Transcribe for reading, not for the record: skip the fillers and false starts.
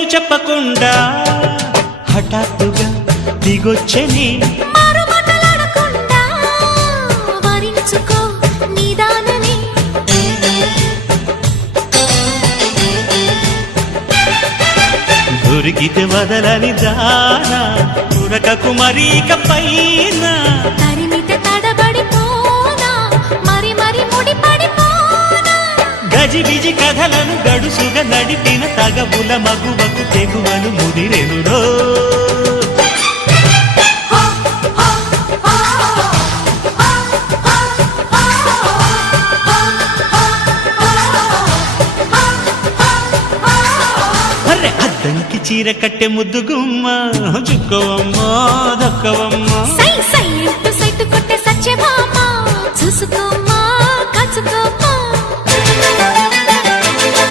పేరు చెప్పకుండా హఠాత్తుగా దిగొచ్చని దొరికితే వదలని దానా ఉరకకు మరీక పైన తరిమితే తడబడిపోనా మరి మరి ముడిపడిపోనా గజిబిజి కథలను గడుసుగా నడిపిన తగవుల మగువకు తెగువను ముదిరెనురో అద్దంకి చీర కట్టె ముద్దు గుమ్మ చుక్కవమ్మ దక్కవమ్మ సై సై అంటూ సైటు కొట్టే సత్యభామ చూసుకోమ్మ